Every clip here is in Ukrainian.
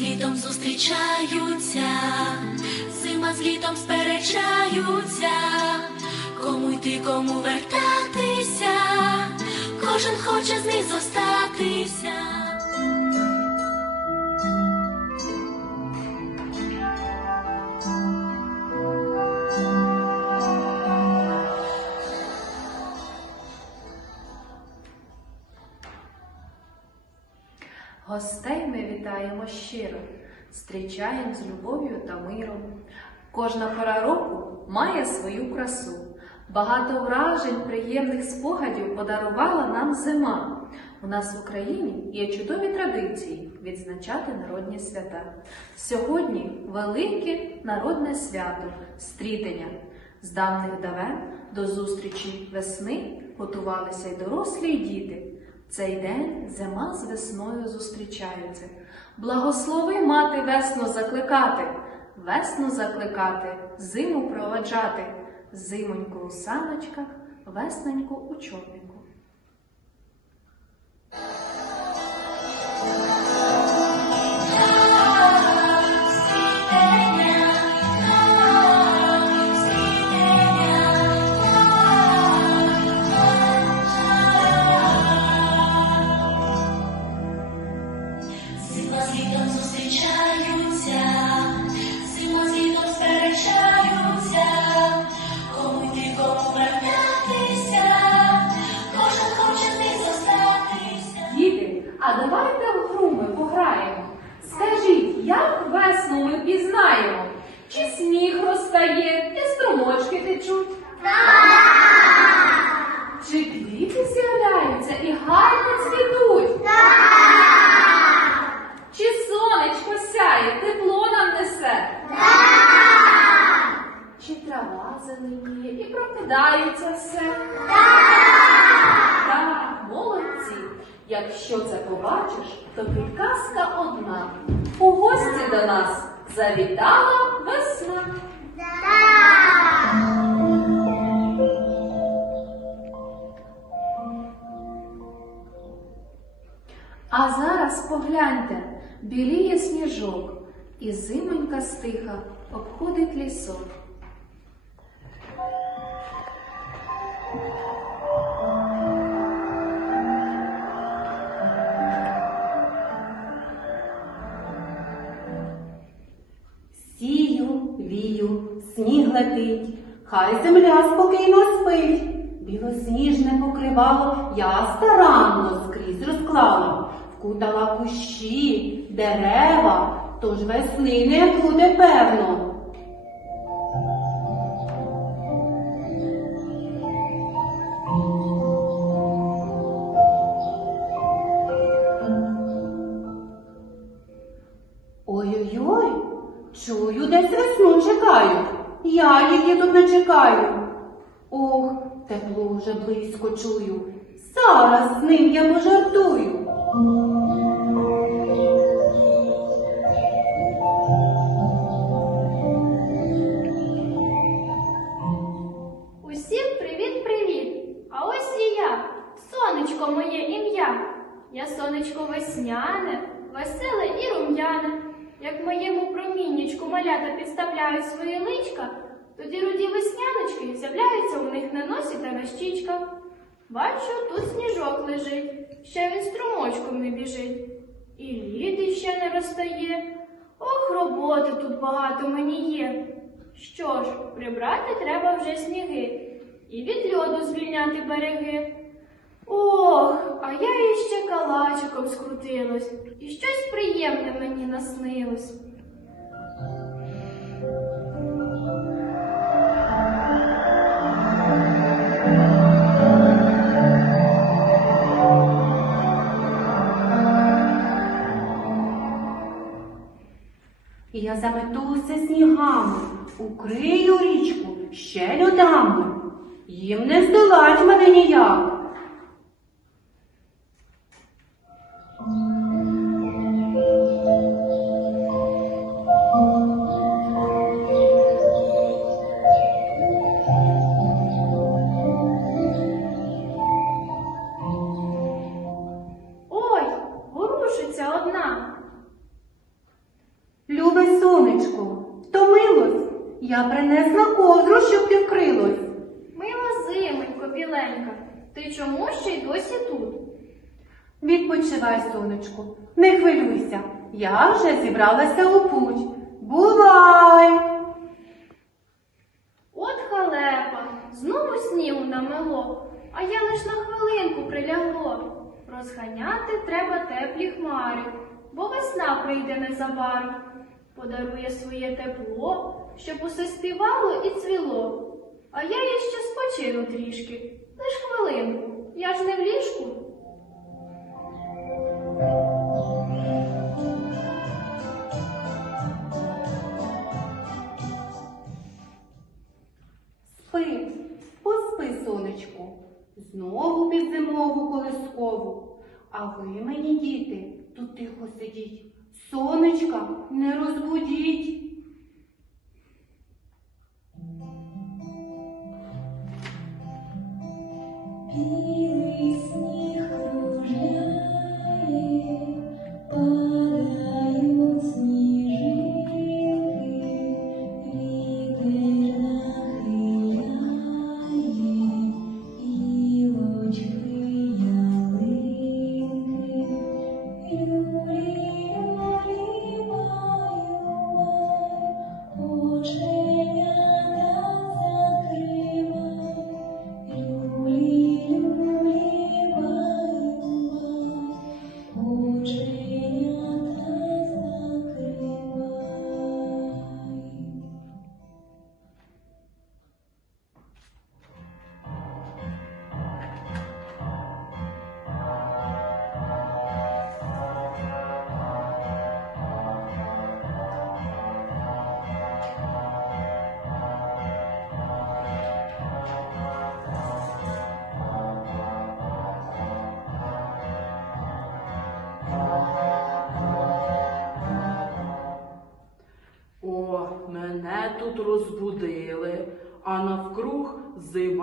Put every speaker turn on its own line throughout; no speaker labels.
літом зустрічаються, зима з літом сперечаються, кому йти, кому вертатися, кожен хоче з них зостатися.
Гостей ми вітаємо щиро, зустрічаємо з любов'ю та миром. Кожна пора року має свою красу. Багато вражень, приємних спогадів подарувала нам зима. У нас в Україні є чудові традиції відзначати народні свята. Сьогодні велике народне свято стрітення. З давних давен до зустрічі весни готувалися й дорослі, й діти. Цей день зима з весною зустрічаються. Благослови мати весну закликати, весну закликати, зиму проваджати, зимоньку у саночках, весненьку у човнику. А зараз погляньте, біліє сніжок, і зимонька стиха обходить лісок.
Сію, вію, сніг летить, хай земля спокійно спить. Білосніжне покривало я старанно скрізь розклала, вкутала кущі, дерева, тож весни не буде певно. Ой-ой-ой, чую, десь весну чекають. Я її тут не чекаю. Ох, тепло вже близько чую. Зараз з ним я пожартую.
Сонечко моє ім'я. Я сонечко весняне, веселе і рум'яне. Як моєму проміннячку малята підставляють свої личка, тоді руді весняночки з'являються у них на носі та на щічках. Бачу, тут сніжок лежить, ще він струмочком не біжить. І лід ще не розтає. Ох, роботи тут багато мені є. Що ж, прибрати треба вже сніги і від льоду звільняти береги. Ох, а я іще калачиком скрутилась, і щось приємне мені наснилось.
Я заметуся снігами, укрию річку ще льодами. Їм не здолать мене ніяк. Сонечку, не хвилюйся. Я вже зібралася у путь. Бувай!
От халепа, знову снігу намело, а я лиш на хвилинку прилягло. Розганяти треба теплі хмари, бо весна прийде незабаром. Подарує своє тепло, щоб усе співало і цвіло. А я ще спочину трішки, лиш хвилинку, я ж не в ліжку.
Спи, поспи, сонечку, знову під зимову колискову. А ви мені, діти, тут тихо сидіть, сонечка не розбудіть.
Білий сніг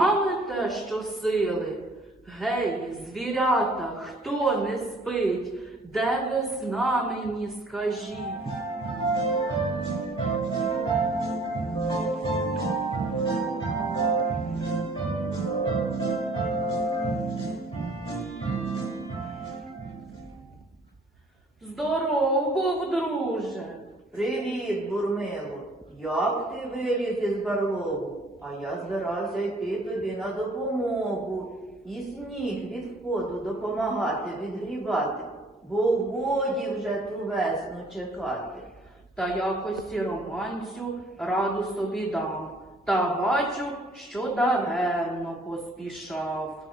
зима мете щосили. Гей, звірята, хто не спить, де весна мені скажіть? Здоров був, друже.
Привіт, Бурмило. Як ти виліз із барлогу? А я збирався йти тобі на допомогу. І сніг від входу допомагати відгрібати, бо годі вже ту весну чекати.
Та якось романцю раду собі дав. Та бачу, що даремно поспішав.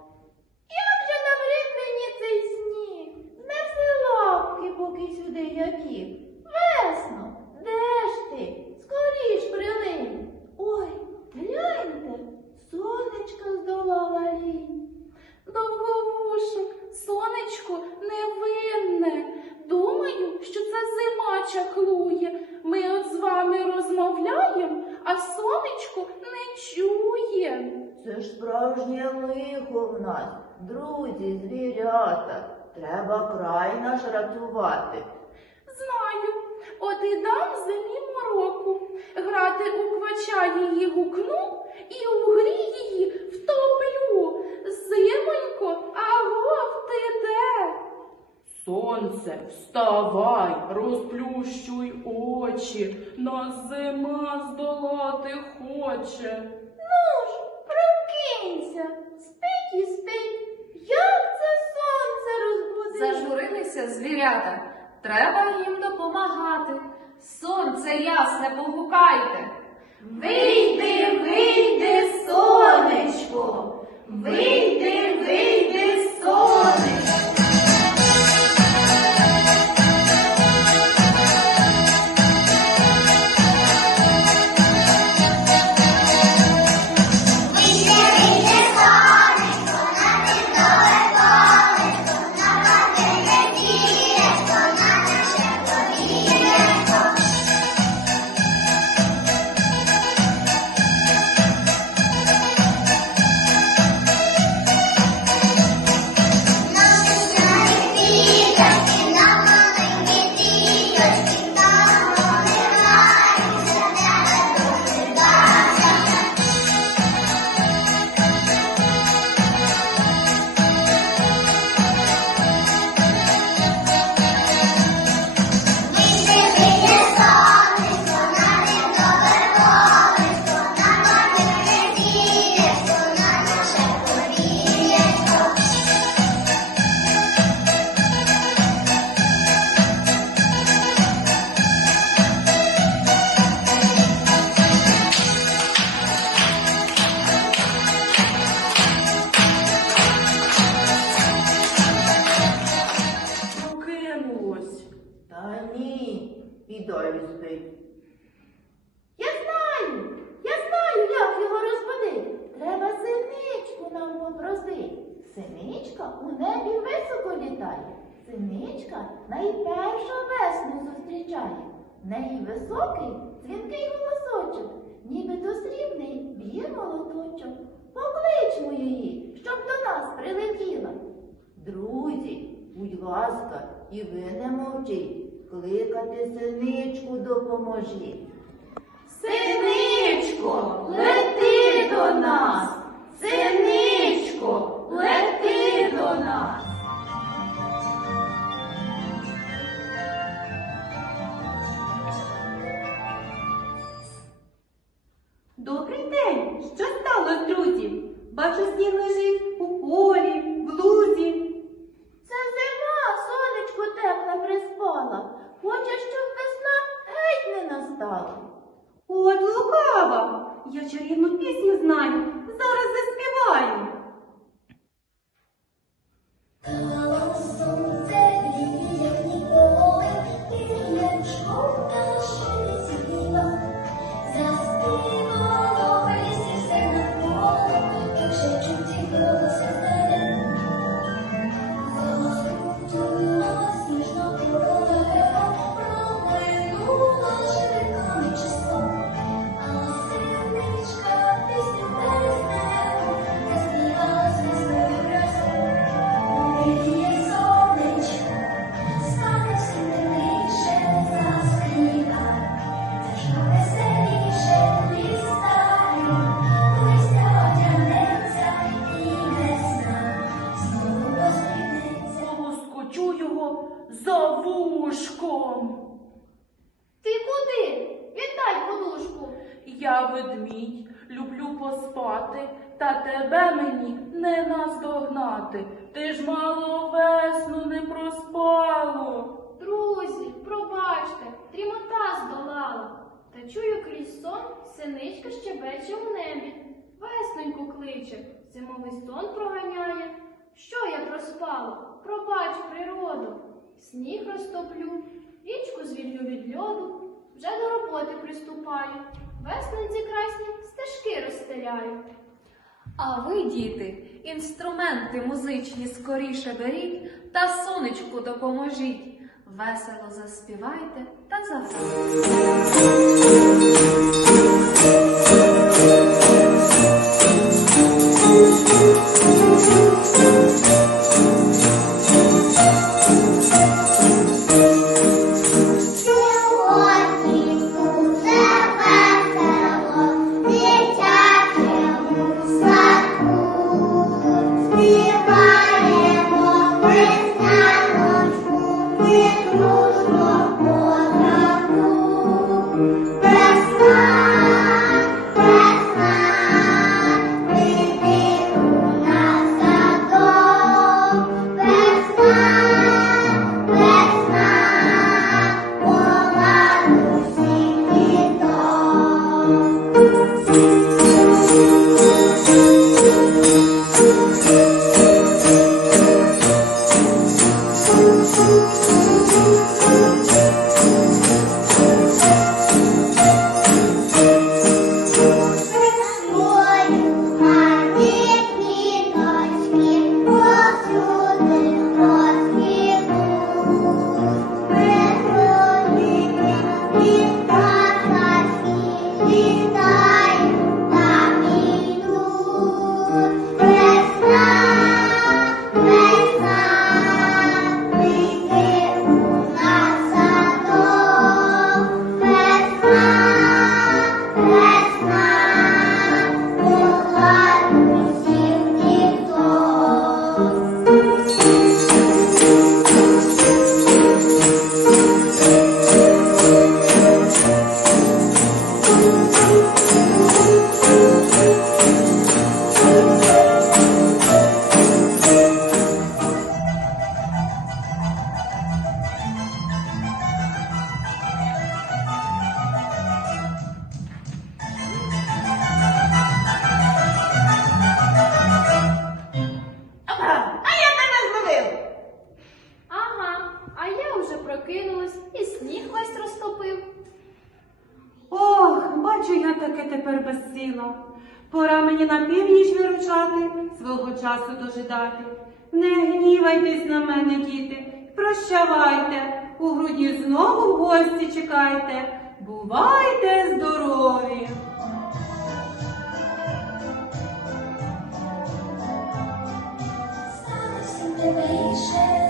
Сонечко
невинне. Думаю, що це зима чаклує. Ми от з вами розмовляємо, а сонечко не чує.
Це ж справжнє лихо в нас, друзі, звірята. Треба край наш рятувати.
Знаю, от і дам зимі мороку. Грати у квача її гукну і у грі її втоплю. Зимонько, агов ти де?
Сонце, вставай, розплющуй очі, нас зима здолати хоче.
Ну ж, прокинься, спить і спить. Як це сонце розбудить?
Зажурилися звірята. Треба їм допомагати. Сонце ясне погукайте.
Вийди, вийди, сонечко,
Синичка у небі високо літає. Синичка найпершу весну зустрічає. В неї високий, дзвінкий голосочок, нібито срібний б'є молоточок. Покличмо її, щоб до нас прилетіла. Друзі, будь ласка, і ви не мовчіть. Кликати синичку допоможіть.
Синичко, лети до нас!
Не.
От лукава! Я чарівну пісню знаю, зараз заспіваю.
Та
чую крізь сон, синичка щебече у небі. Весненьку кличе, зимовий сон проганяє. Що я проспала? Пробач природу. Сніг розтоплю, річку звільню від льоду, вже до роботи приступаю. Весненці красні стежки розстеляю.
А ви, діти, інструменти музичні скоріше беріть та сонечку допоможіть. Весело заспівайте та заграйте.
часу дожидати. Не гнівайтесь на мене, діти, прощавайте, у грудні знову в гості чекайте, бувайте здорові!
Стану всім
дивніше.